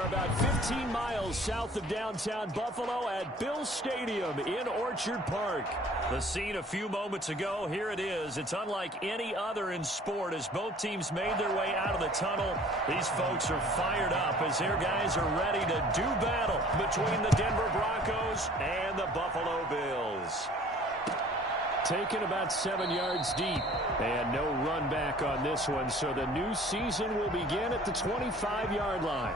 They're about 15 miles south of downtown Buffalo at Bill Stadium in Orchard Park. The scene a few moments ago, here it is. It's unlike any other in sport as both teams made their way out of the tunnel. These folks are fired up as their guys are ready to do battle between the Denver Broncos and the Buffalo Bills. Taken about 7 yards deep, and no run back on this one, so the new season will begin at the 25-yard line.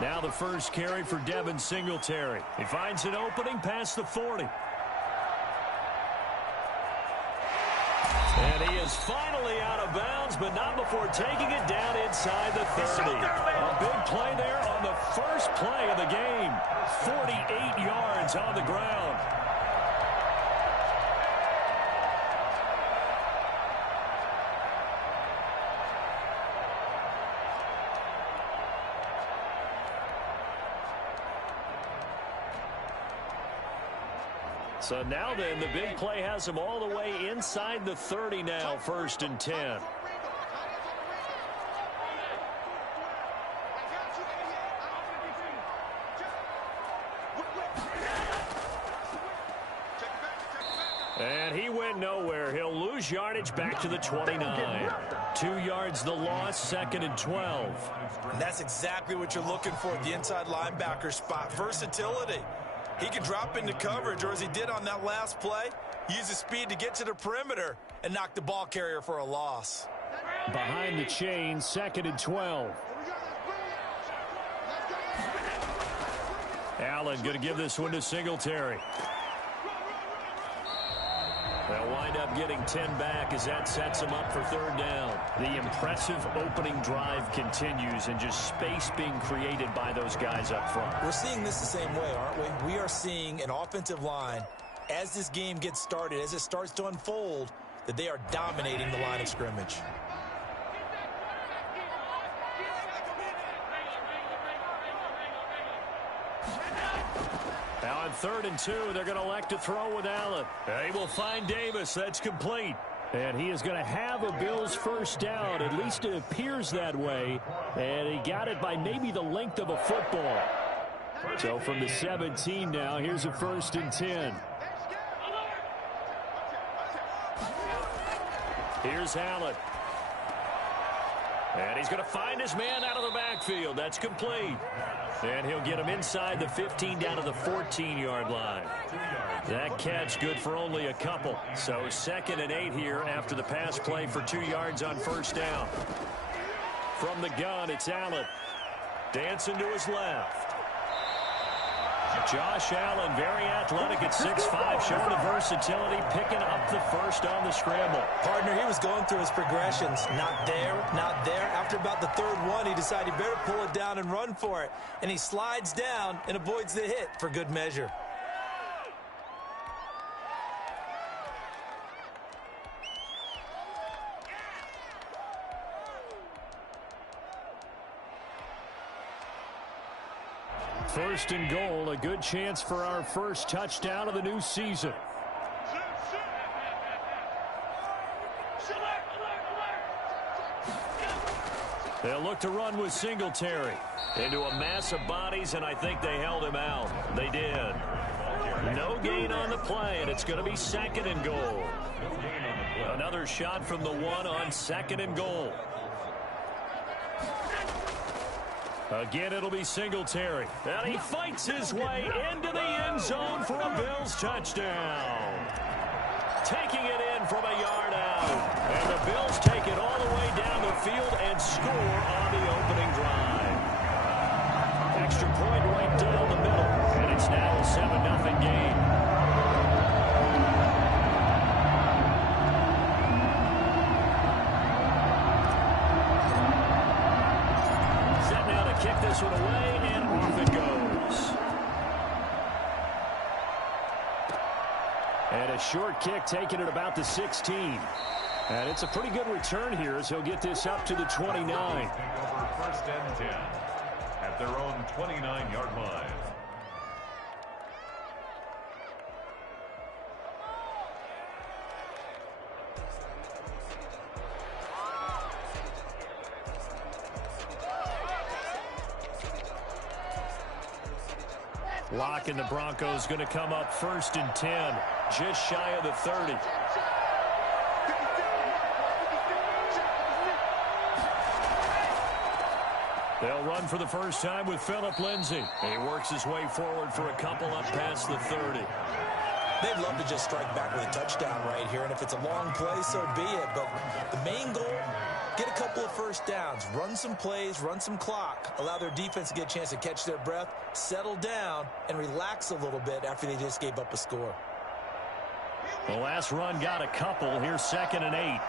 Now the first carry for Devin Singletary. He finds an opening past the 40. And he is finally out of bounds, but not before taking it down inside the 30. A big play there on the first play of the game. 48 yards on the ground. So now then, the big play has him all the way inside the 30 now, 1st and 10. And he went nowhere. He'll lose yardage back to the 29. 2 yards the loss, 2nd and 12. And that's exactly what you're looking for at the inside linebacker spot. Versatility. He can drop into coverage, or as he did on that last play, use his speed to get to the perimeter and knock the ball carrier for a loss. Behind the chain, 2nd and 12. Allen going to give this one to Singletary. They'll wind up getting 10 back as that sets them up for 3rd down. The impressive opening drive continues and just space being created by those guys up front. We're seeing this the same way, aren't we? We are seeing an offensive line, as this game gets started, as it starts to unfold, that they are dominating the line of scrimmage. Now on 3rd and 2, they're going to elect to throw with Allen. They will find Davis. That's complete. And he is going to have a Bills first down. At least it appears that way. And he got it by maybe the length of a football. So from the 17 now, here's a 1st and 10. Here's Allen. And he's going to find his man out of the backfield. That's complete. And he'll get him inside the 15 down to the 14-yard line. That catch good for only a couple. So 2nd and 8 here after the pass play for 2 yards on 1st down. From the gun, it's Allen. Dancing to his left. Josh Allen, very athletic at 6'5", showing the versatility, picking up the first on the scramble. Partner, he was going through his progressions. Not there, not there. After about the 3rd one, he decided he better pull it down and run for it. And he slides down and avoids the hit for good measure. First and goal, a good chance for our first touchdown of the new season. They'll look to run with Singletary. Into a mass of bodies, and I think they held him out. They did. No gain on the play, and it's going to be 2nd and goal. Another shot from the 1 on 2nd and goal. Again, it'll be Singletary. And he fights his way into the end zone for a Bills touchdown. Taking it in from a yard out. And the Bills take it all the way down the field and score on the opening drive. Extra point right down the middle. And it's now a 7-0 game. Kick this one away, and off it goes. And a short kick taken at about the 16. And it's a pretty good return here as he'll get this up to the 29. First and 10 at their own 29-yard line. Locke and the Broncos going to come up first and 10, just shy of the 30. They'll run for the first time with Phillip Lindsay. He works his way forward for a couple up past the 30. They'd love to just strike back with a touchdown right here, and if it's a long play, so be it. But the main goal, get a couple of first downs, run some plays, run some clock, allow their defense to get a chance to catch their breath, settle down, and relax a little bit after they just gave up a score. The last run got a couple. Here's 2nd and 8.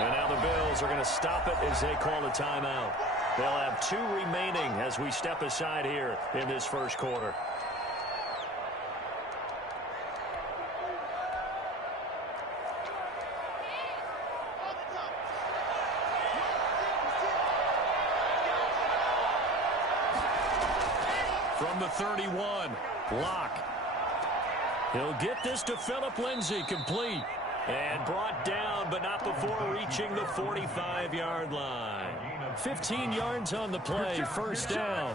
And now the Bills are going to stop it as they call a timeout. They'll have 2 remaining as we step aside here in this first quarter. From the 31, Locke. He'll get this to Phillip Lindsay, complete. And brought down, but not before reaching the 45-yard line. 15 yards on the play, first down.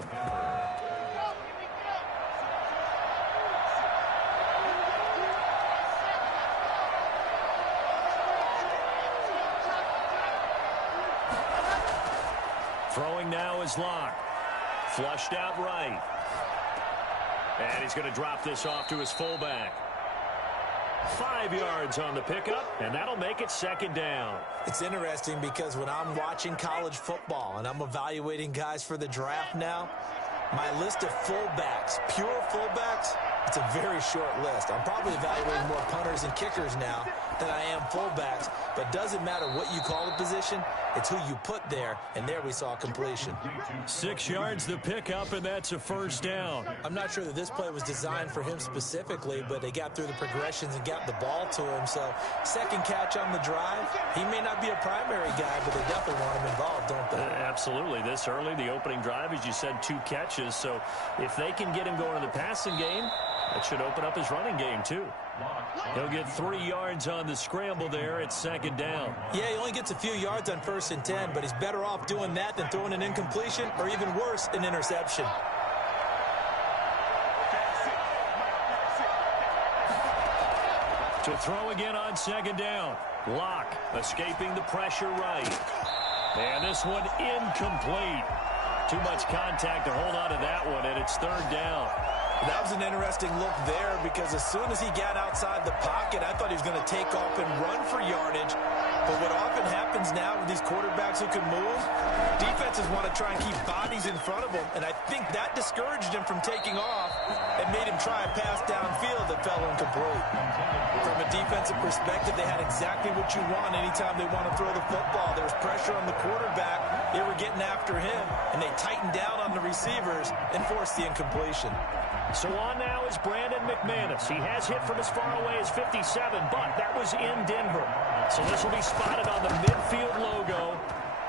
Throwing now is Locke. Flushed out right. And he's going to drop this off to his fullback. 5 yards on the pickup, and that'll make it 2nd down. It's interesting because when I'm watching college football and I'm evaluating guys for the draft now, my list of fullbacks, pure fullbacks, it's a very short list. I'm probably evaluating more punters and kickers now than I am fullbacks, but it doesn't matter what you call the position, it's who you put there, and there we saw completion. 6 yards the pickup, and that's a first down. I'm not sure that this play was designed for him specifically, but they got through the progressions and got the ball to him, so second catch on the drive. He may not be a primary guy, but they definitely want him involved, don't they? Absolutely. This early, the opening drive, as you said, 2 catches, so if they can get him going in the passing game, that should open up his running game, too. He'll get 3 yards on the scramble there at 2nd down. Yeah, he only gets a few yards on 1st and 10, but he's better off doing that than throwing an incompletion or even worse, an interception. To throw again on 2nd down. Locke escaping the pressure right. And this one incomplete. Too much contact to hold on to that one, and it's 3rd down. That was an interesting look there because as soon as he got outside the pocket, I thought he was going to take off and run for yardage. But what often happens now with these quarterbacks who can move, defenses want to try and keep bodies in front of them, and I think that discouraged him from taking off and made him try a pass downfield that fell incomplete. From a defensive perspective, they had exactly what you want anytime they want to throw the football. There was pressure on the quarterback. They were getting after him, and they tightened down on the receivers and forced the incompletion. So on now is Brandon McManus. He has hit from as far away as 57, but that was in Denver. So this will be spotted on the midfield logo.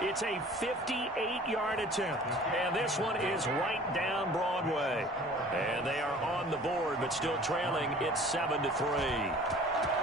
It's a 58-yard attempt, and this one is right down Broadway. And they are on the board, but still trailing. It's 7-3.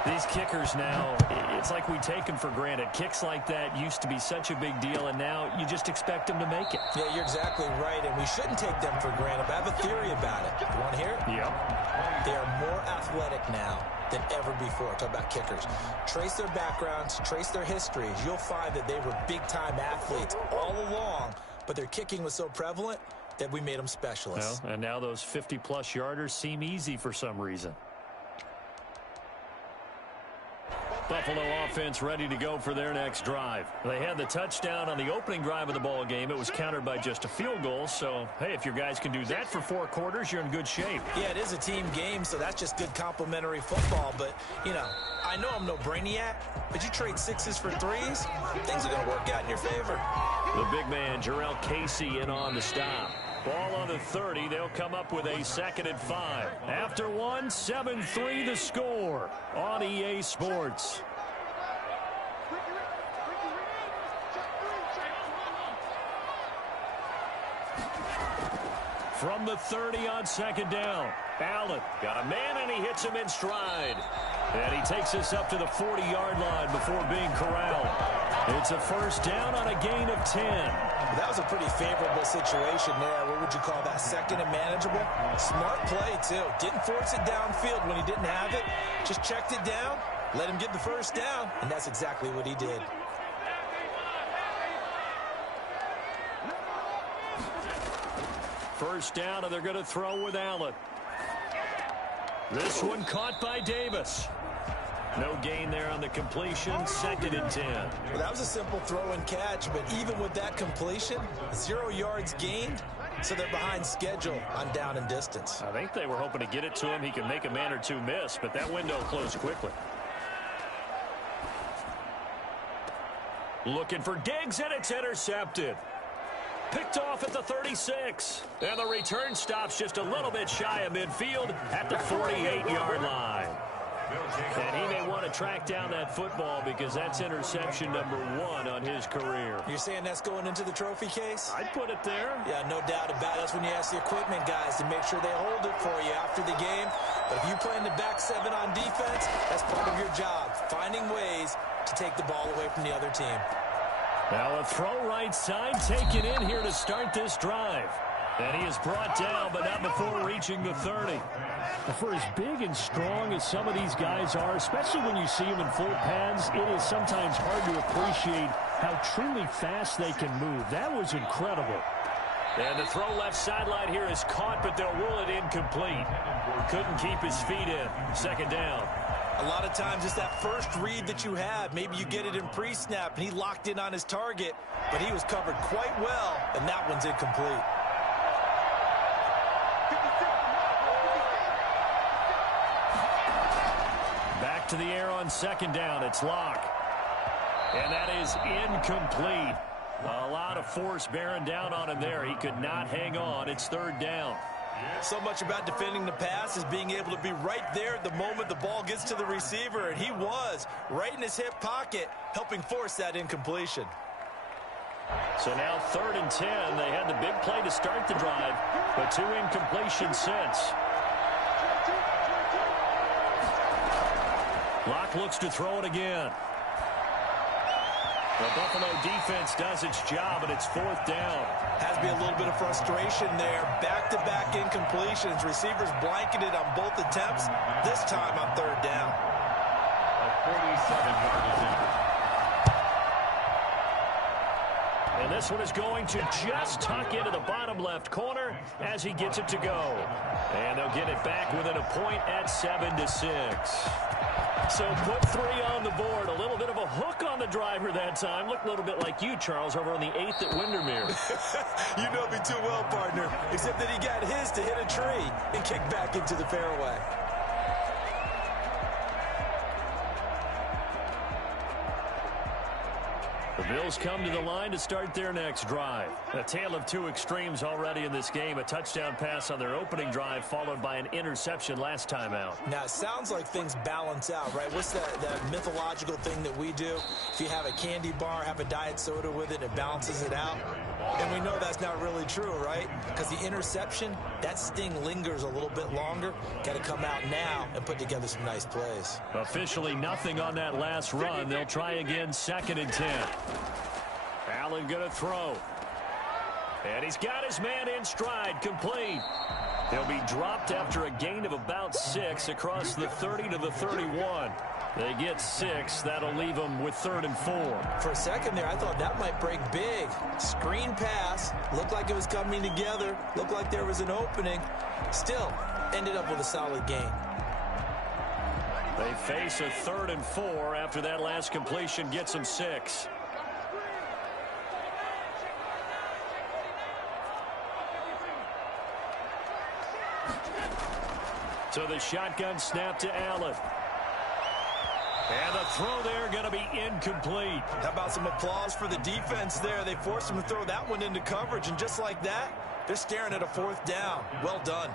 These kickers now, it's like we take them for granted. Kicks like that used to be such a big deal, and now you just expect them to make it. Yeah, you're exactly right, and we shouldn't take them for granted. But I have a theory about it. You want to hear it? Yep. They are more athletic now than ever before. Talk about kickers. Trace their backgrounds, trace their histories. You'll find that they were big-time athletes all along, but their kicking was so prevalent that we made them specialists. Well, and now those 50-plus yarders seem easy for some reason. Buffalo offense ready to go for their next drive. They had the touchdown on the opening drive of the ball game. It was countered by just a field goal. So, hey, if your guys can do that for 4 quarters, you're in good shape. Yeah, it is a team game, so that's just good complimentary football. But, you know, I know I'm no brainiac, but you trade 6s for 3s, things are going to work out in your favor. The big man, Jarrell Casey, in on the stop. Ball on the 30. They'll come up with a 2nd and 5. After one, 7-3 the score on EA Sports. From the 30 on 2nd down. Allen got a man, and he hits him in stride. And he takes us up to the 40-yard line before being corralled. It's a 1st down on a gain of 10. That was a pretty favorable situation there. What would you call that? 2nd and manageable? Smart play, too. Didn't force it downfield when he didn't have it. Just checked it down, let him get the 1st down, and that's exactly what he did. First down, and they're going to throw with Allen. This one caught by Davis. No gain there on the completion. 2nd and 10. Well, that was a simple throw and catch, but even with that completion, 0 yards gained, so they're behind schedule on down and distance. I think they were hoping to get it to him. He could make a man or two miss, but that window closed quickly. Looking for Diggs, and it's intercepted. Picked off at the 36. And the return stops just a little bit shy of midfield at the 48-yard line. And he may want to track down that football because that's interception number 1 on his career. You're saying that's going into the trophy case? I'd put it there. Yeah, no doubt about it. That's when you ask the equipment guys to make sure they hold it for you after the game. But if you play in the back 7 on defense, that's part of your job, finding ways to take the ball away from the other team. Now a throw right side taken in here to start this drive. And he is brought down, but not before reaching the 30. For as big and strong as some of these guys are, especially when you see them in full pads, it is sometimes hard to appreciate how truly fast they can move. That was incredible. And the throw left sideline here is caught, but they'll rule it incomplete. Couldn't keep his feet in. 2nd down. A lot of times it's that first read that you have. Maybe you get it in pre-snap, and he locked in on his target, but he was covered quite well, and that one's incomplete. Back to the air on 2nd down. It's Locke. And that is incomplete. A lot of force bearing down on him there. He could not hang on. It's 3rd down. So much about defending the pass is being able to be right there at the moment the ball gets to the receiver, and he was right in his hip pocket, helping force that incompletion. So now 3rd and 10. They had the big play to start the drive, but 2 incompletions since. Locke looks to throw it again. The Buffalo defense does its job, and it's 4th down. Has to be a little bit of frustration there. Back-to-back incompletions. Receivers blanketed on both attempts, this time on 3rd down. A 47-yard attempt. And this one is going to just tuck into the bottom left corner as he gets it to go. And they'll get it back within a point at 7-6. So put 3 on the board. A little bit of a hook on the driver that time. Looked a little bit like you, Charles, over on the 8th at Windermere. You know me too well, partner. Except that he got his to hit a tree and kick back into the fairway. The Bills come to the line to start their next drive. A tale of 2 extremes already in this game. A touchdown pass on their opening drive, followed by an interception last time out. Now, it sounds like things balance out, right? What's that mythological thing that we do? If you have a candy bar, have a diet soda with it, it balances it out. And we know that's not really true, right? Because the interception, that sting lingers a little bit longer. Got to come out now and put together some nice plays. Officially nothing on that last run. They'll try again, 2nd and 10. Allen going to throw. And he's got his man in stride, complete. He'll be dropped after a gain of about 6 across the 30 to the 31. They get 6. That'll leave them with 3rd and 4. For a second there, I thought that might break big. Screen pass. Looked like it was coming together. Looked like there was an opening. Still, ended up with a solid gain. They face a 3rd and 4 after that last completion gets them 6. So the shotgun snap to Allen. And the throw there going to be incomplete. How about some applause for the defense there? They forced him to throw that one into coverage, and just like that, They're staring at a 4th down. Well done.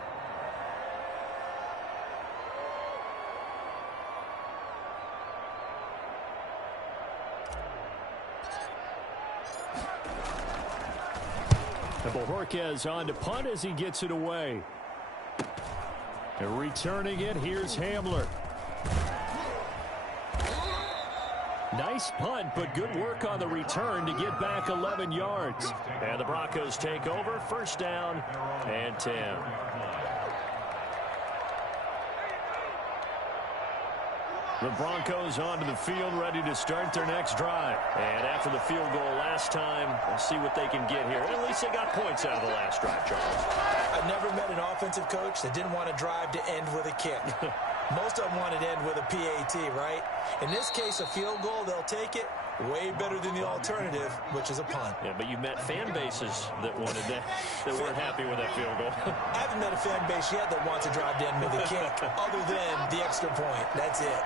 Bojorquez on to punt as he gets it away. And returning it, here's Hamler. Nice punt, but good work on the return to get back 11 yards. And the Broncos take over, 1st down and 10. The Broncos onto the field, ready to start their next drive. And after the field goal last time, we'll see what they can get here. At least they got points out of the last drive, Charles. I've never met an offensive coach that didn't want to drive to end with a kick. Most of them wanted to end with a PAT, right? In this case, a field goal, they'll take it. Way better than the alternative, which is a punt. Yeah, but you met fan bases that wanted that, that weren't happy with that field goal. I haven't met a fan base yet that wants to drive to end with a kick, other than the extra point. That's it.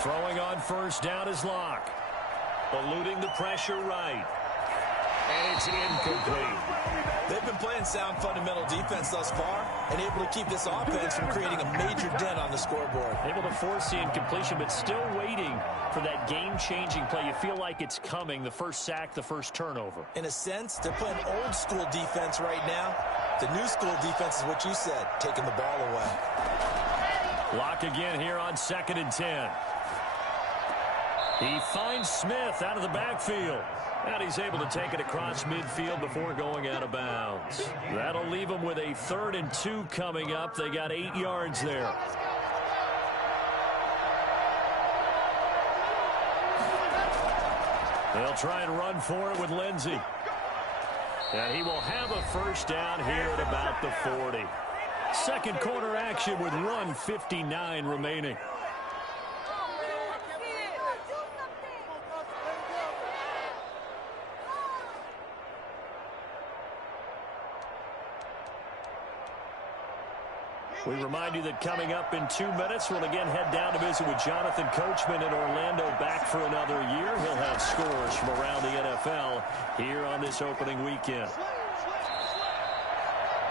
Throwing on 1st down is Locke. Eluding the pressure right. And it's incomplete. They've been playing sound fundamental defense thus far and able to keep this offense from creating a major dent on the scoreboard. Able to force the incompletion, but still waiting for that game-changing play. You feel like it's coming, the first sack, the first turnover. In a sense, they're playing old-school defense right now. The new-school defense is what you said, taking the ball away. Locke again here on 2nd and 10. He finds Smith out of the backfield. And he's able to take it across midfield before going out of bounds. That'll leave him with a 3rd and 2 coming up. They got 8 yards there. They'll try and run for it with Lindsey. And he will have a 1st down here at about the 40. Second quarter action with 1:59 remaining. We remind you that coming up in 2 minutes, we'll again head down to visit with Jonathan Coachman in Orlando, back for another year. He'll have scores from around the NFL here on this opening weekend.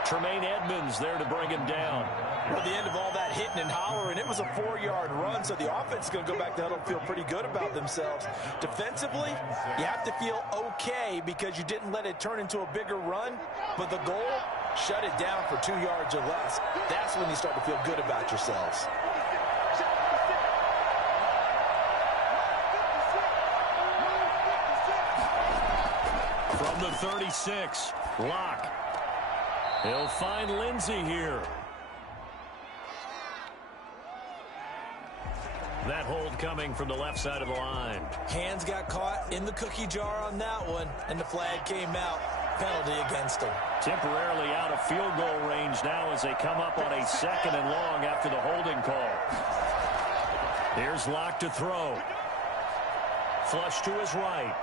Tremaine Edmonds there to bring him down. Well, the end of all that hitting and hollering, it was a 4-yard run, so the offense is going to go back to huddle and feel pretty good about themselves. Defensively, you have to feel okay because you didn't let it turn into a bigger run, but the goal, shut it down for 2 yards or less. That's when you start to feel good about yourselves. From the 36, Locke. He'll find Lindsey here. That hold coming from the left side of the line. Hands got caught in the cookie jar on that one, and the flag came out. Penalty against him. Temporarily out of field goal range now as they come up on a 2nd and long after the holding call. Here's Locke to throw. Flush to his right.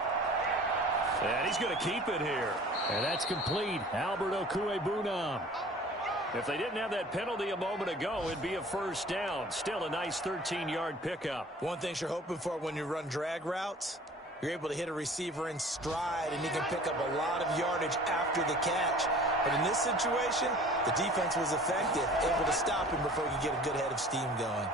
And he's going to keep it here. And that's complete. Albert Okwuegbunam. If they didn't have that penalty a moment ago, it'd be a 1st down. Still a nice 13-yard pickup. One thing you're hoping for when you run drag routes, you're able to hit a receiver in stride, and he can pick up a lot of yardage after the catch. But in this situation, the defense was effective, able to stop him before you get a good head of steam going.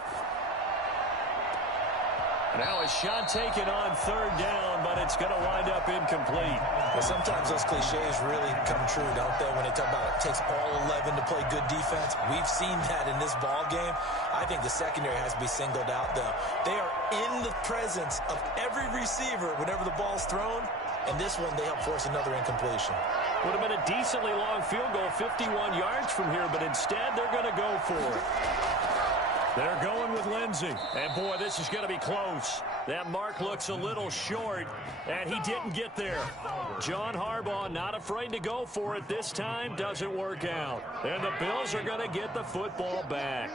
Now a shot taken on 3rd down, but it's going to wind up incomplete. Well, sometimes those cliches really come true, don't they, when they talk about it takes all 11 to play good defense. We've seen that in this ball game. I think the secondary has to be singled out, though. They are in the presence of every receiver whenever the ball's thrown, and this one they help force another incompletion. Would have been a decently long field goal, 51 yards from here, but instead they're going to go for it. They're going with Lindsey. And, boy, this is going to be close. That mark looks a little short, and he didn't get there. John Harbaugh not afraid to go for it this time. Doesn't work out. And the Bills are going to get the football back.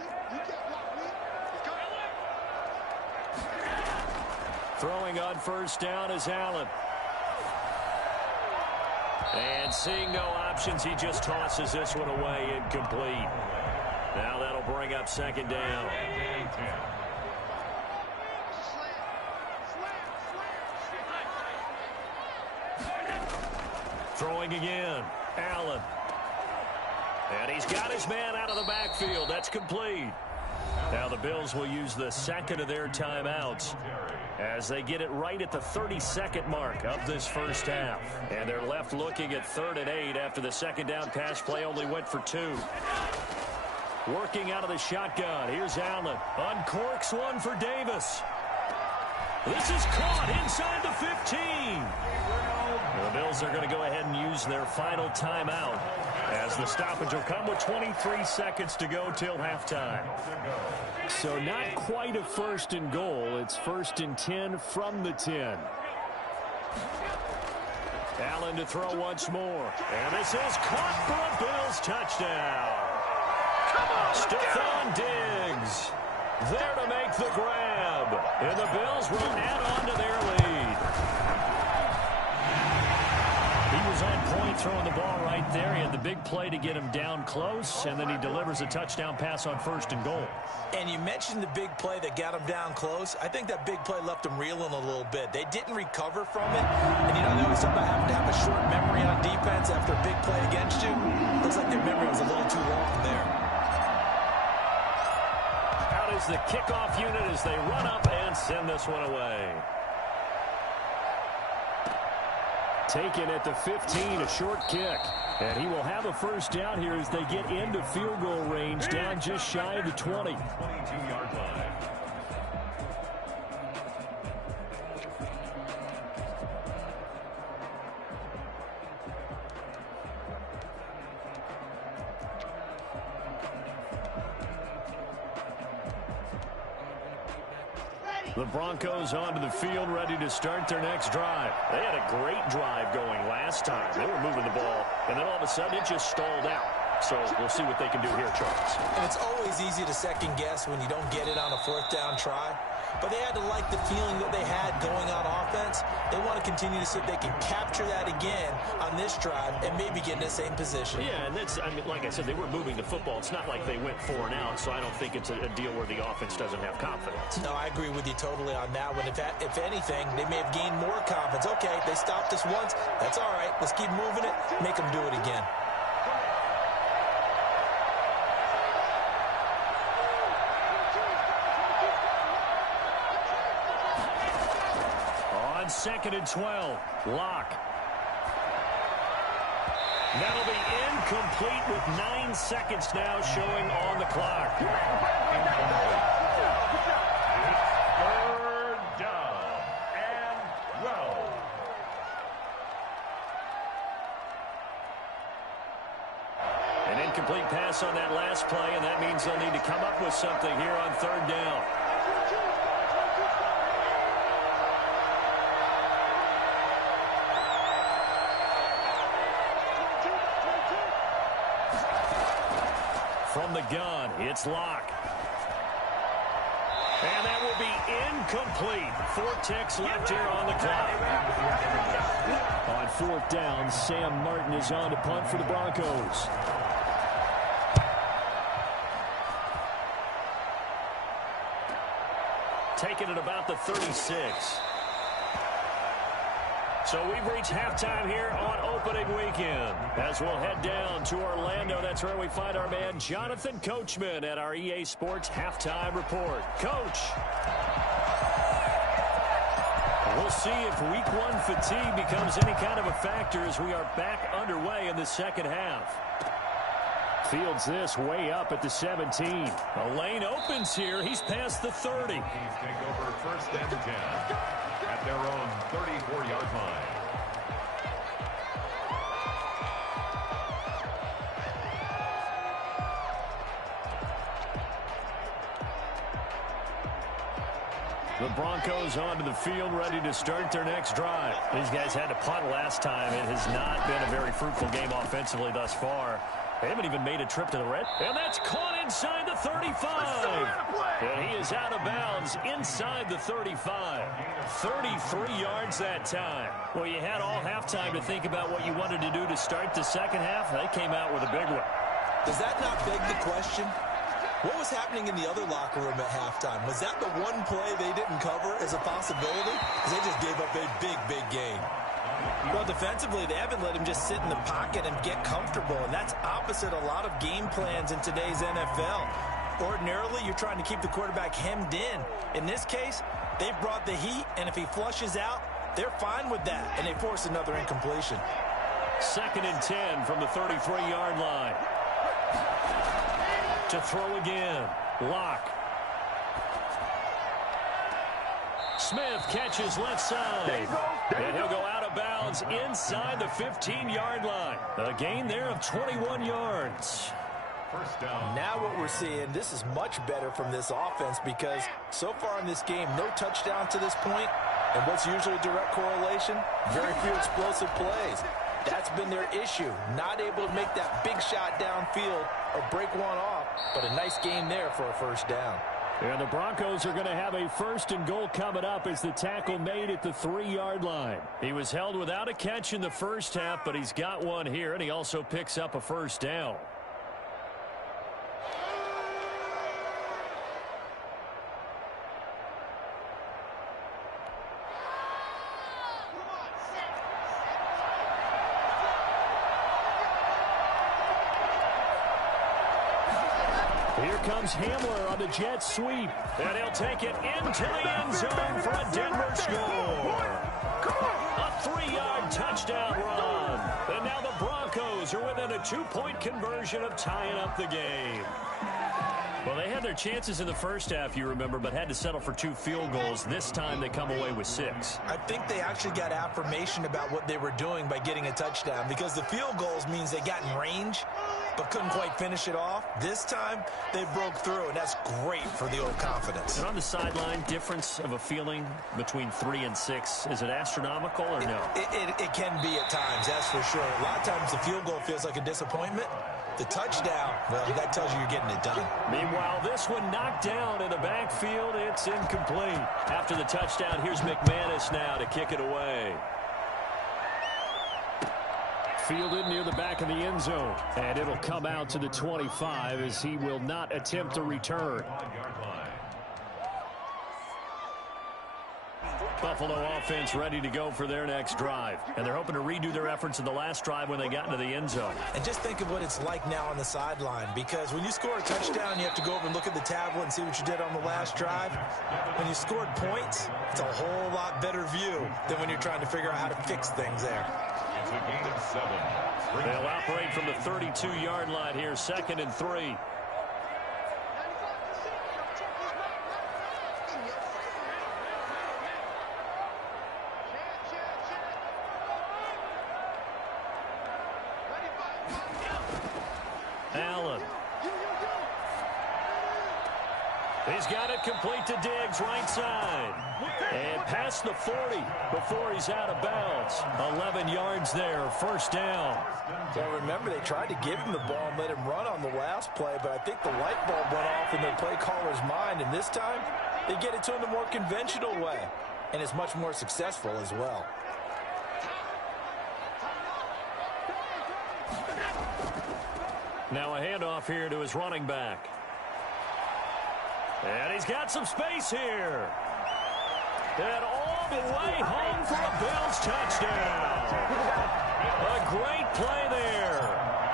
Throwing on 1st down is Allen. And seeing no options, he just tosses this one away, incomplete. Now that'll bring up 2nd down. Throwing again. Allen. And he's got his man out of the backfield. That's complete. Now the Bills will use the second of their timeouts as they get it right at the 32nd mark of this first half. And they're left looking at 3rd and 8 after the second down pass play only went for 2. Working out of the shotgun. Here's Allen. Uncorks one for Davis. This is caught inside the 15. The Bills are going to go ahead and use their final timeout as the stoppage will come with 23 seconds to go till halftime. So not quite a 1st and goal. It's 1st and 10 from the 10. Allen to throw once more. And this is caught for a Bills touchdown. Stephon Diggs there to make the grab. And the Bills will add on to their lead. He was on point throwing the ball right there. He had the big play to get him down close, and then he delivers a touchdown pass on 1st and goal. And you mentioned the big play that got him down close. I think that big play left him reeling a little bit. They didn't recover from it. And, you know, they always talk about having to have a short memory on defense after a big play against you. Looks like their memory was a little too long there. Out is the kickoff unit as they run up and send this one away. Taken at the 15, a short kick. And he will have a first down here as they get into field goal range, down just shy of the 20. 22-yard line. The Broncos onto the field, ready to start their next drive. They had a great drive going last time. They were moving the ball, and then all of a sudden it just stalled out. So we'll see what they can do here, Charles. And it's always easy to second guess when you don't get it on a 4th down try. But they had to like the feeling that they had going on offense. They want to continue to see if they can capture that again on this drive and maybe get in the same position. Yeah, and that's, I mean, like I said, they were moving the football. It's not like they went 4 and out, so I don't think it's a deal where the offense doesn't have confidence. No, I agree with you totally on that one. If anything, they may have gained more confidence. Okay, they stopped us once. That's all right. Let's keep moving it. Make them do it again. On 2nd and 12, Locke. That'll be incomplete with 9 seconds now showing on the clock. 3rd down and 12. An incomplete pass on that last play, and that means they'll need to come up with something here on 3rd down. From the gun, it's Locke. And that will be incomplete. 4 ticks left here on the clock. On 4th down, Sam Martin is on to punt for the Broncos. Taken at about the 36. So we've reached halftime here on opening weekend. As we'll head down to Orlando, that's where we find our man Jonathan Coachman at our EA Sports Halftime Report. Coach. We'll see if week 1 fatigue becomes any kind of a factor as we are back underway in the second half. Fields this way up at the 17. A lane opens here. He's past the 30. He's take over 1st and 10 at their own 34-yard line. The Broncos onto the field, ready to start their next drive. These guys had to punt last time. It has not been a very fruitful game offensively thus far. They haven't even made a trip to the red. And that's caught inside the 35. And he is out of bounds inside the 35. 33 yards that time. Well, you had all halftime to think about what you wanted to do to start the second half. They came out with a big one. Does that not beg the question? What was happening in the other locker room at halftime? Was that the one play they didn't cover as a possibility? Because they just gave up a big gain. Well, defensively, they haven't let him just sit in the pocket and get comfortable, and that's opposite a lot of game plans in today's NFL. Ordinarily, you're trying to keep the quarterback hemmed in. In this case, they've brought the heat, and if he flushes out, they're fine with that, and they force another incompletion. 2nd and 10 from the 33-yard line. To throw again. Locke. Smith catches left side. And he'll go out of bounds inside the 15-yard line. A gain there of 21 yards. First down. Now what we're seeing, this is much better from this offense because so far in this game, no touchdown to this point. And what's usually a direct correlation? Very few explosive plays. That's been their issue. Not able to make that big shot downfield or break one off, but a nice gain there for a first down. And the Broncos are going to have a 1st and goal coming up as the tackle made at the 3-yard line. He was held without a catch in the first half, but he's got one here, and he also picks up a first down. Here comes Hamler on the jet sweep. And he'll take it into the end zone for a Denver score. A 3-yard touchdown run. And now the Broncos are within a 2-point conversion of tying up the game. Well, they had their chances in the first half, you remember, but had to settle for 2 field goals. This time they come away with 6. I think they actually got affirmation about what they were doing by getting a touchdown because the field goals means they got in range but couldn't quite finish it off. This time, they broke through, and that's great for the old confidence. And on the sideline, difference of a feeling between 3 and 6, is it astronomical or no? It can be at times, that's for sure. A lot of times the field goal feels like a disappointment. The touchdown, well, that tells you you're getting it done. Meanwhile, this one knocked down in the backfield. It's incomplete. After the touchdown, here's McManus now to kick it away. Fielded near the back of the end zone. And it'll come out to the 25 as he will not attempt to return. Buffalo offense ready to go for their next drive. And they're hoping to redo their efforts in the last drive when they got into the end zone. And just think of what it's like now on the sideline, because when you score a touchdown, you have to go over and look at the tablet and see what you did on the last drive. When you scored points, it's a whole lot better view than when you're trying to figure out how to fix things there. It's a gain of 7. They'll operate from the 32-yard line here, 2nd and 3. Allen. He's got it complete to Diggs, right side. And past the 40 before he's out of bounds. 11 yards there, first down. So remember, they tried to give him the ball and let him run on the last play, but I think the light bulb went off in their play caller's mind, and this time they get it to him the more conventional way, and it's much more successful as well. Now a handoff here to his running back. And he's got some space here. And all the way home for a Bills touchdown. A great play there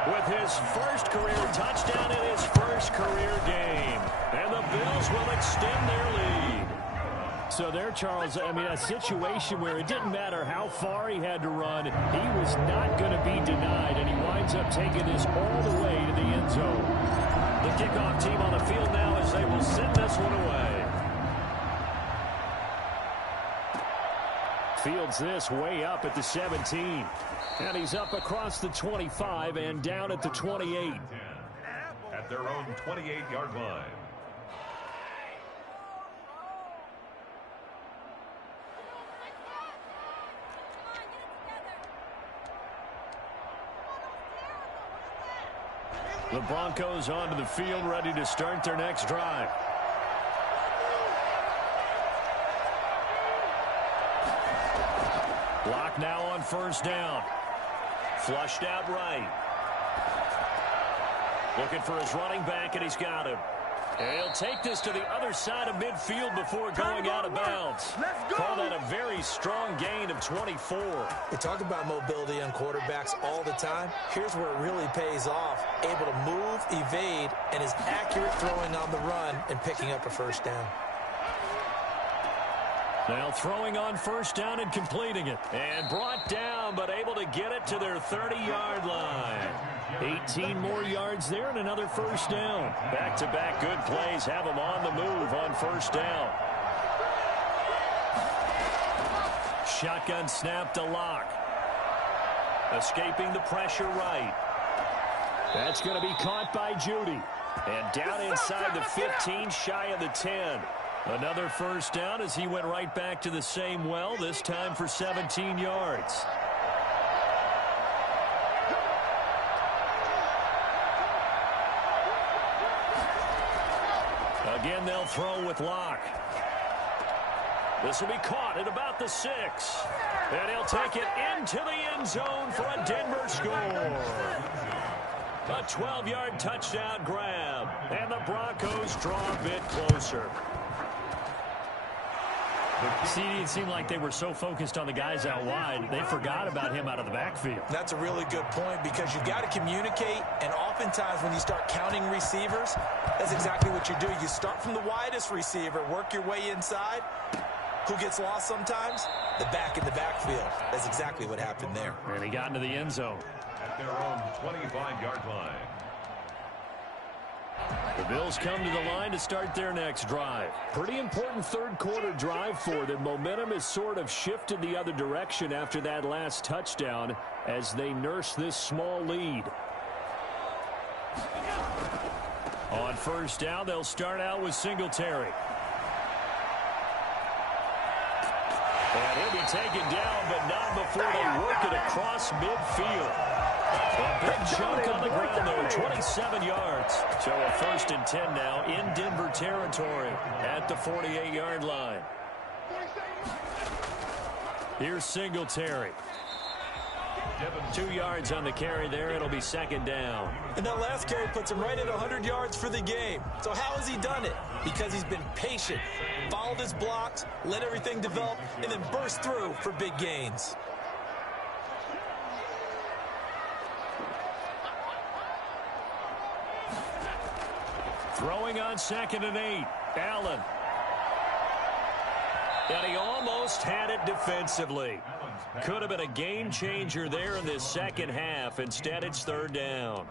with his first career touchdown in his first career game. And the Bills will extend their lead. So there, Charles, I mean, a situation where it didn't matter how far he had to run, he was not going to be denied, and he winds up taking this all the way to the end zone. The kickoff team on the field now as they will send this one away. Fields this way up at the 17. And he's up across the 25 and down at the 28. At their own 28-yard line. The Broncos onto the field, ready to start their next drive. Lock now on first down. Flushed out right. Looking for his running back, and he's got him. And he'll take this to the other side of midfield before going out of bounds. Call that a very strong gain of 24. We talk about mobility on quarterbacks all the time. Here's where it really pays off. Able to move, evade, and is accurate throwing on the run and picking up a first down. Now throwing on first down and completing it. And brought down, but able to get it to their 30-yard line. 18 more yards there and another first down. Back-to-back good plays have them on the move on first down. Shotgun snap to Locke. Escaping the pressure right. That's going to be caught by Judy. And down inside the 15, shy of the 10. Another first down as he went right back to the same well, this time for 17 yards. Again, they'll throw with Locke. This will be caught at about the 6. And he'll take it into the end zone for a Denver score. A 12-yard touchdown grab. And the Broncos draw a bit closer. See, it seemed like they were so focused on the guys out wide, they forgot about him out of the backfield. That's a really good point because you've got to communicate, and oftentimes when you start counting receivers, that's exactly what you do. You start from the widest receiver, work your way inside. Who gets lost sometimes? The back in the backfield. That's exactly what happened there. And he got into the end zone. At their own 25-yard line. The Bills come to the line to start their next drive. Pretty important third-quarter drive for them. Momentum has sort of shifted the other direction after that last touchdown as they nurse this small lead. On first down, they'll start out with Singletary. And he'll be taken down, but not before they work it across midfield. A big chunk on the ground there, 27 yards. So a 1st and 10 now in Denver territory at the 48-yard line. Here's Singletary. 2 yards on the carry there. It'll be 2nd down. And that last carry puts him right at 100 yards for the game. So how has he done it? Because he's been patient, followed his blocks, let everything develop, and then burst through for big gains. Throwing on 2nd and 8. Allen. And he almost had it defensively. Could have been a game changer there in this second half. Instead, it's 3rd down.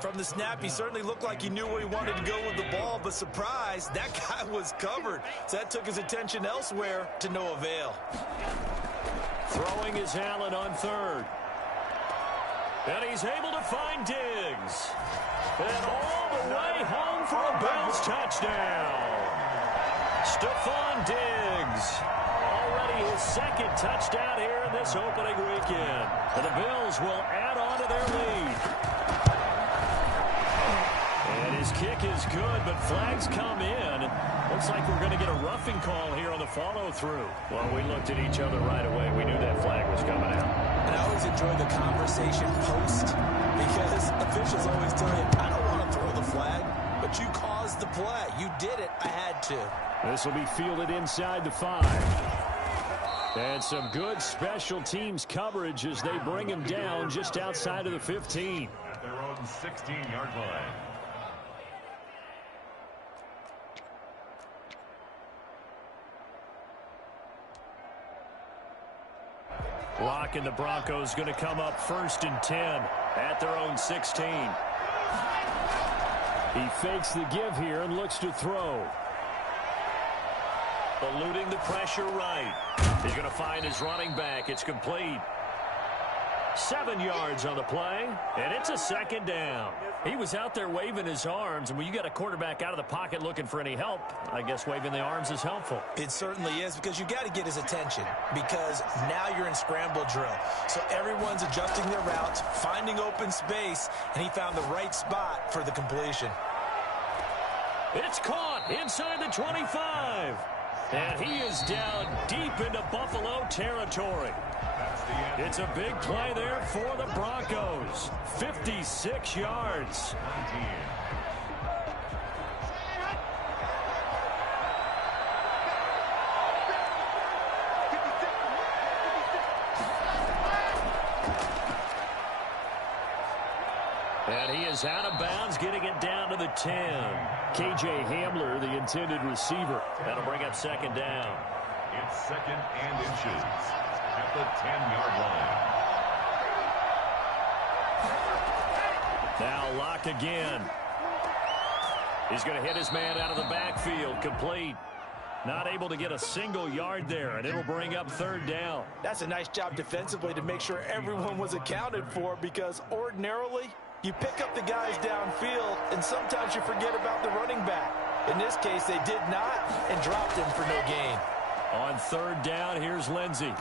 From the snap, he certainly looked like he knew where he wanted to go with the ball, but surprise, that guy was covered. So that took his attention elsewhere to no avail. Throwing is Allen on 3rd. And he's able to find Diggs. And all the way home for a Bills touchdown. Stephon Diggs. Already his 2nd touchdown here in this opening weekend. And the Bills will add on to their lead. And his kick is good, but flags come in. Looks like we're going to get a roughing call here on the follow-through. Well, we looked at each other right away. We knew that flag was coming out. And I always enjoy the conversation post because officials always tell you, I don't want to throw the flag, but you caused the play. You did it. I had to. This will be fielded inside the 5. And some good special teams coverage as they bring him down just outside of the 15. At their own 16-yard line. Locke and the Broncos going to come up 1st and 10 at their own 16. He fakes the give here and looks to throw. Eluding the pressure right. He's going to find his running back. It's complete. 7 yards on the play, and it's a 2nd down. He was out there waving his arms, and when you got a quarterback out of the pocket looking for any help, I guess waving the arms is helpful. It certainly is because you got to get his attention because now you're in scramble drill. So everyone's adjusting their routes, finding open space, and he found the right spot for the completion. It's caught inside the 25. And he is down deep into Buffalo territory. It's a big play there for the Broncos. 56 yards. And he is out of bounds, getting it down to the 10. K.J. Hamler, the intended receiver. That'll bring up second down. It's second and inches at the 10-yard line. Now Locke again. He's going to hit his man out of the backfield. Complete. Not able to get a single yard there, and it'll bring up third down. That's a nice job defensively to make sure everyone was accounted for, because ordinarily you pick up the guys downfield, and sometimes you forget about the running back. In this case, they did not and dropped him for no gain. On third down, here's Lindsey.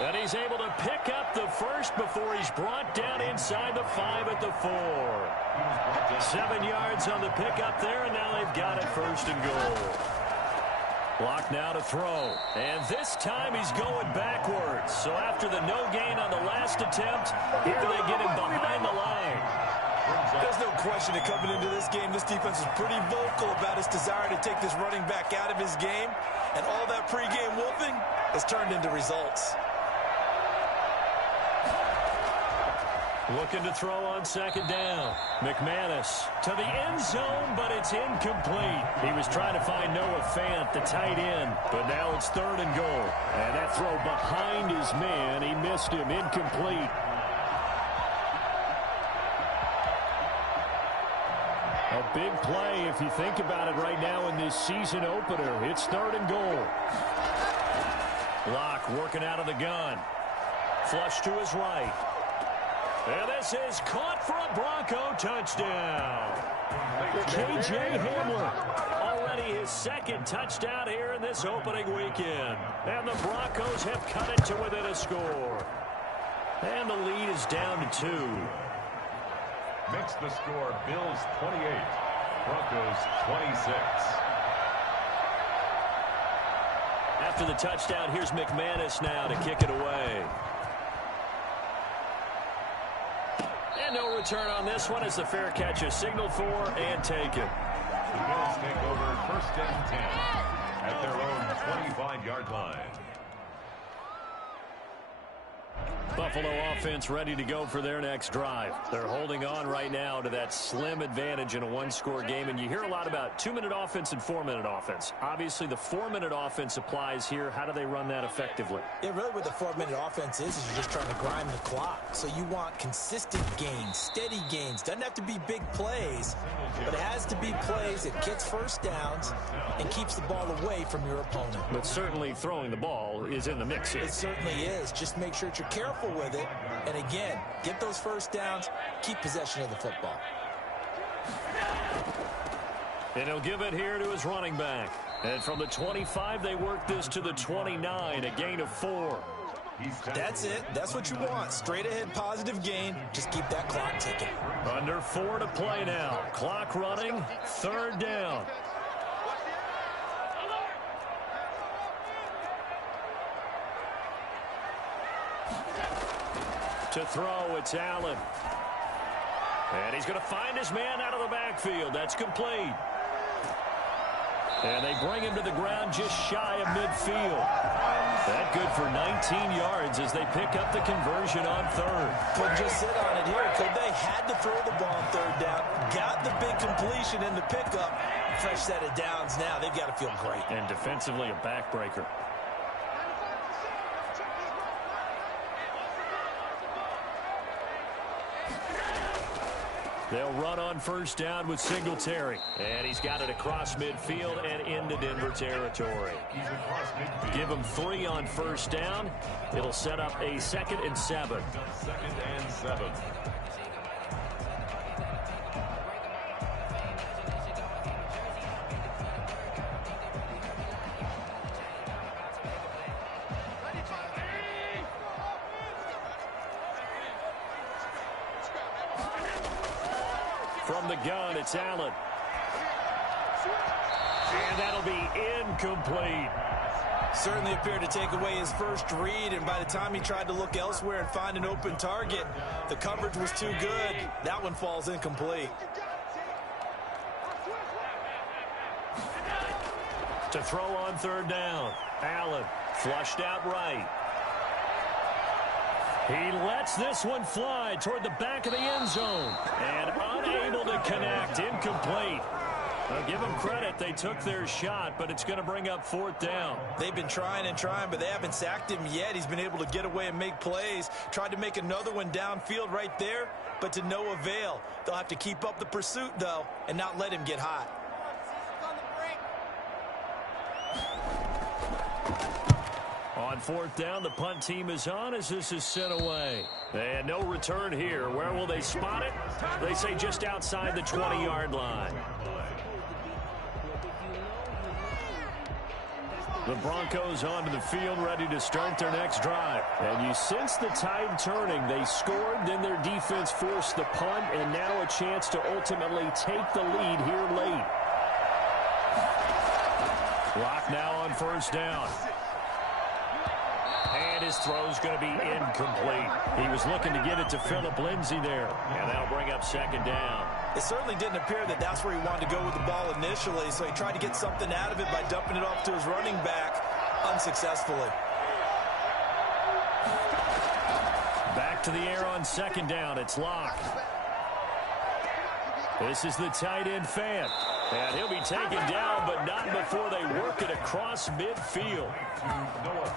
And he's able to pick up the first before he's brought down inside the 5 at the 4. 7 yards on the pickup there, and now they've got it first and goal. Block now to throw. And this time he's going backwards. So after the no gain on the last attempt, here they get him behind the line. There's no question that coming into this game, this defense was pretty vocal about its desire to take this running back out of his game. And all that pregame wolfing has turned into results. Looking to throw on second down. McManus to the end zone, but it's incomplete. He was trying to find Noah Fant, the tight end, but now it's third and goal. And that throw behind his man, he missed him, incomplete. A big play if you think about it right now in this season opener. It's third and goal. Locke working out of the gun. Flush to his right. And this is caught for a Bronco touchdown. K.J. Hamler, already his second touchdown here in this opening weekend. And the Broncos have cut it to within a score. And the lead is down to 2. Makes the score Bills 28, Broncos 26. After the touchdown, here's McManus now to kick it away. And no return on this one as the fair catch is signaled for and taken. The Bills take over first and 10 at their own 25-yard line. Buffalo offense ready to go for their next drive. They're holding on right now to that slim advantage in a one-score game, and you hear a lot about 2-minute offense and 4-minute offense. Obviously, the 4-minute offense applies here. How do they run that effectively? Yeah, really what the 4-minute offense is you're just trying to grind the clock. So you want consistent gains, steady gains. Doesn't have to be big plays, but it has to be plays that gets first downs and keeps the ball away from your opponent. But certainly throwing the ball is in the mix here. It certainly is. Just make sure that you're careful with it. And again, get those first downs, keep possession of the football. And he'll give it here to his running back. And from the 25, they work this to the 29, a gain of 4. That's it. That's what you want. Straight ahead positive gain. Just keep that clock ticking. Under 4 to play now. Clock running. Third down. To throw, it's Allen. And he's going to find his man out of the backfield. That's complete. And they bring him to the ground just shy of midfield. That good for 19 yards as they pick up the conversion on third. Couldn't just sit on it here, could they? Had to throw the ball on third down. Got the big completion in the pickup. Fresh set of downs now. They've got to feel great. And defensively, a backbreaker. They'll run on first down with Singletary. And he's got it across midfield and into Denver territory. Give him 3 on first down. It'll set up a 2nd and 7. 2nd and 7. From the gun, it's Allen. And that'll be incomplete. Certainly appeared to take away his first read, and by the time he tried to look elsewhere and find an open target, the coverage was too good. That one falls incomplete. To throw on third down. Allen flushed out right. He lets this one fly toward the back of the end zone. And unable to connect. Incomplete. Well, give them credit. They took their shot, but it's going to bring up 4th down. They've been trying and trying, but they haven't sacked him yet. He's been able to get away and make plays. Tried to make another one downfield right there, but to no avail. They'll have to keep up the pursuit, though, and not let him get hot. On 4th down, the punt team is on as this is sent away. And no return here. Where will they spot it? They say just outside the 20-yard line. The Broncos onto the field, ready to start their next drive. And you sense the tide turning. They scored, then their defense forced the punt, and now a chance to ultimately take the lead here late. Clock now on 1st down. And his throw's going to be incomplete. He was looking to get it to Phillip Lindsay there. And that'll bring up 2nd down. It certainly didn't appear that that's where he wanted to go with the ball initially, so he tried to get something out of it by dumping it off to his running back unsuccessfully. Back to the air on 2nd down. It's Locke. This is the tight end Fant. And he'll be taken down, but not before they work it across midfield.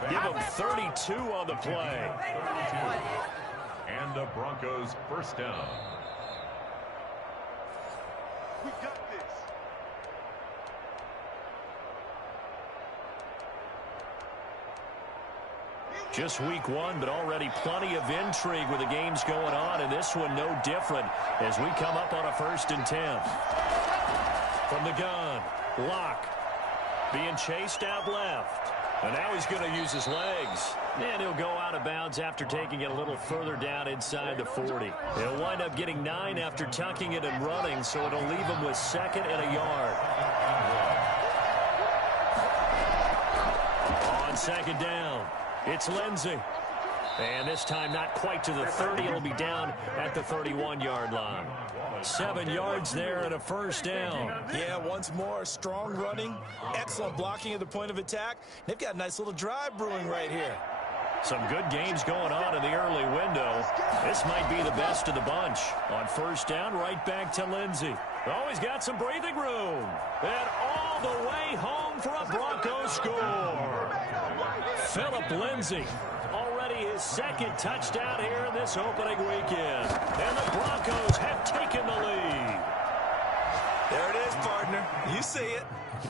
Give him 32 on the play. And the Broncos 1st down. We got this. Just week 1, but already plenty of intrigue with the games going on, and this one no different as we come up on a 1st and 10. From the gun, Locke being chased out left. And now he's going to use his legs. And he'll go out of bounds after taking it a little further down inside the 40. He'll wind up getting 9 after tucking it and running, so it'll leave him with 2nd and a yard. On 2nd down, it's Lindsay. And this time not quite to the 30. It'll be down at the 31-yard line. 7 yards there and a 1st down. Yeah, once more, strong running, excellent blocking at the point of attack. They've got a nice little drive brewing right here. Some good games going on in the early window. This might be the best of the bunch. On 1st down, right back to Lindsay. Oh, he's got some breathing room. And all the way home for a Broncos score. Phillip Lindsay. Already his 2nd touchdown here in this opening weekend. And the Broncos have taken the lead. There it is, partner. You see it.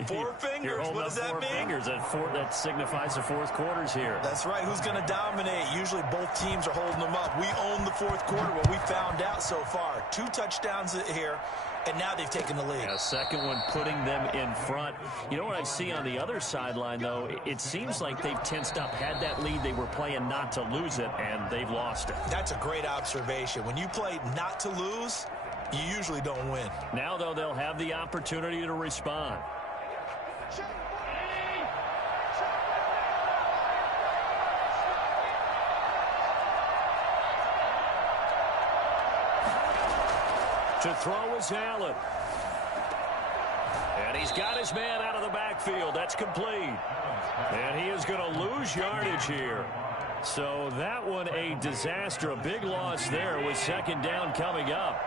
4 fingers. What does that mean? 4 fingers. That signifies the 4th quarter's here. That's right. Who's going to dominate? Usually both teams are holding them up. We own the 4th quarter, what we found out so far. 2 touchdowns here, and now they've taken the lead. A 2nd one putting them in front. You know what I see on the other sideline, though? It seems like they've tensed up, had that lead. They were playing not to lose it, and they've lost it. That's a great observation. When you play not to lose, you usually don't win. Now, though, they'll have the opportunity to respond. To throw is Allen. And he's got his man out of the backfield. That's complete. And he is going to lose yardage here. So that one a disaster. A big loss there with 2nd down coming up.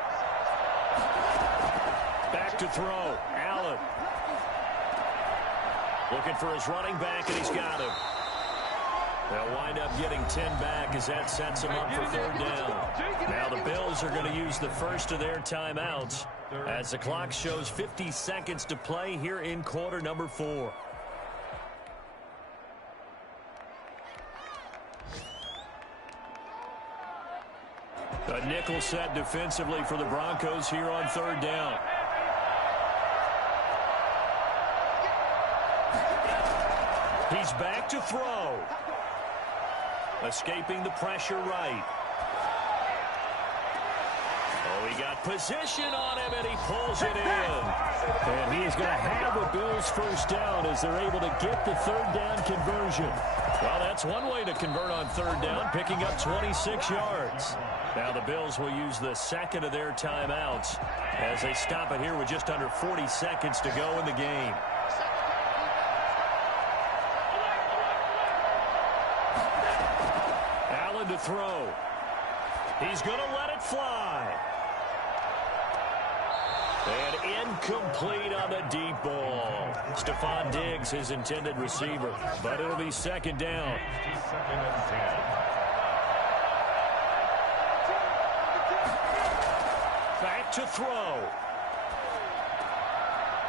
Back to throw. Allen. Looking for his running back, and he's got him. They'll wind up getting 10 back as that sets them up for 3rd down. Now the Bills are going to use the first of their timeouts as the clock shows 50 seconds to play here in quarter number 4. A nickel set defensively for the Broncos here on 3rd down. He's back to throw. Escaping the pressure right. Oh, he got position on him, and he pulls it in. And he is going to have the Bills 1st down as they're able to get the 3rd down conversion. Well, that's one way to convert on 3rd down, picking up 26 yards. Now the Bills will use the 2nd of their timeouts as they stop it here with just under 40 seconds to go in the game. Allen to throw. He's going to let it fly. And incomplete on the deep ball. Stephon Diggs, his intended receiver. But it'll be second down. Second and 10. Back to throw.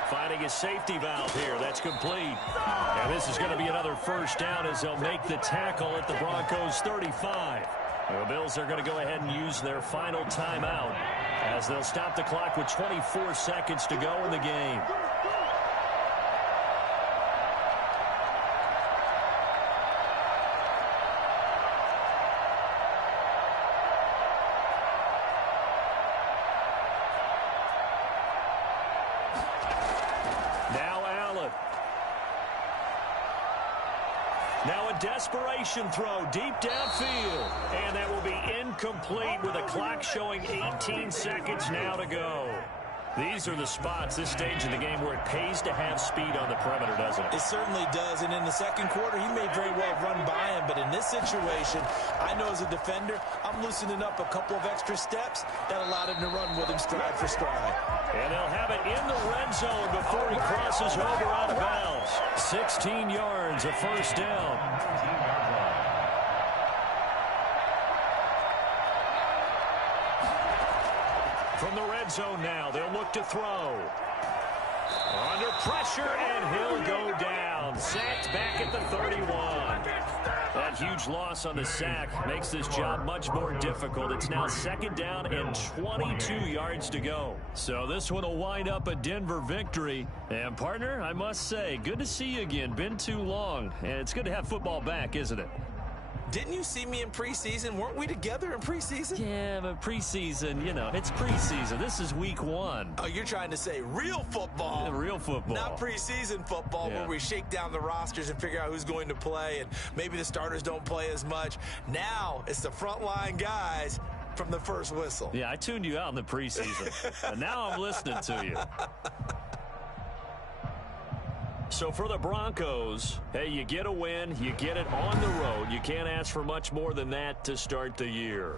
Finding his safety valve here. That's complete. And this is going to be another first down as they'll make the tackle at the Broncos 35. The Bills are going to go ahead and use their final timeout as they'll stop the clock with 24 seconds to go in the game. Now a desperation throw deep downfield. And that will be incomplete with a clock showing 18 seconds now to go. These are the spots, this stage of the game, where it pays to have speed on the perimeter, doesn't it? It certainly does, and in the second quarter, he may very well run by him, but in this situation, I know as a defender, I'm loosening up a couple of extra steps that allowed him to run with him stride for stride. And they'll have it in the red zone before he crosses over out of bounds. 16 yards, a first down. From the red zone now, they'll look to throw. Under pressure, and he'll go down. Sacked back at the 31. That huge loss on the sack makes this job much more difficult. It's now second down and 22 yards to go. So this one will wind up a Denver victory. And, partner, I must say, good to see you again. Been too long. And it's good to have football back, isn't it? Didn't you see me in preseason? Weren't we together in preseason? Yeah, but preseason, you know, it's preseason. This is week 1. Oh, you're trying to say real football. Yeah, real football. Not preseason football where we shake down the rosters and figure out who's going to play, and maybe the starters don't play as much. Now it's the frontline guys from the first whistle. Yeah, I tuned you out in the preseason. And now I'm listening to you. So for the Broncos, hey, you get a win, you get it on the road. You can't ask for much more than that to start the year.